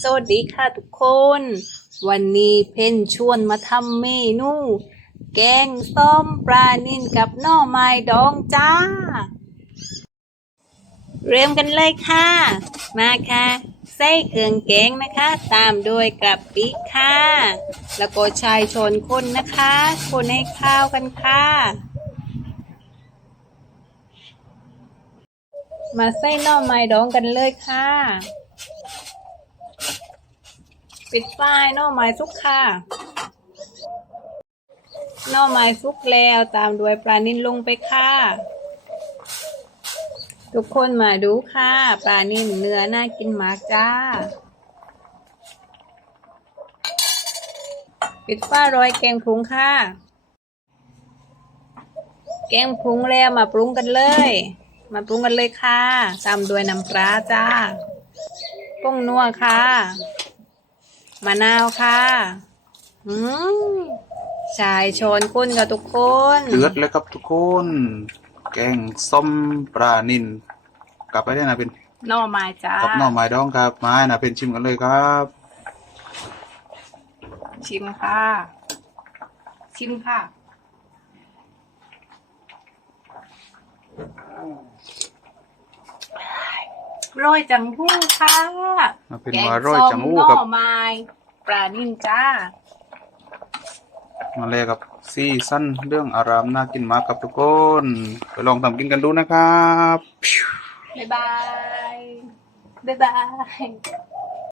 สวัสดีค่ะทุกคน วันนี้เพ่นชวนมาทำเมนู แกงส้มปลานิลกับหน่อไม้ดองจ้า เริ่มกันเลยค่ะ มาค่ะ ใส่เครื่องแกงนะคะ ตามด้วยกะปิค่ะ แล้วก็ชายชนคนนะคะ คนให้ข้าวกันค่ะมาใส่หน่อไม้ดองกันเลยค่ะ ปิดไฟหน่อไม้สุกค่ะน่อไม้สุกแล้วตามด้วยปลานิลลงไปค่ะ ทุกคนมาดูค่ะ ปลานิลเนื้อน่ากินมากจ้า ปิดฝ้ารอยแกงปรุงค่ะ แกงปรุงแล้วมาปรุงกันเลย มาปรุงกันเลยค่ะ ตามด้วยน้ำปลาจ้าป้งนัวค่ะ มะนาวค่ะอืมชายชนคุณกับทุกคนเดือดเลยครับทุกคน แกงส้มปลานินกลับไปได้นะเป็นหน่อไม้จ้ากับหน่อไม้ดองครับมาให้นะเป็นชิมกันเลยครับ ชิมค่ะ ชิมค่ะ ร้อยจังหู้ค่ะมาเป็นว่าร้อยจังหู้แกกับส้มหน่อไม้ปลานินจ้ามาเลยกับซีซั่นเรื่องอารามน่ากินมากครับทุกคนไปลองทำกินกันดูนะครับ บ๊ายบาย บ๊ายบาย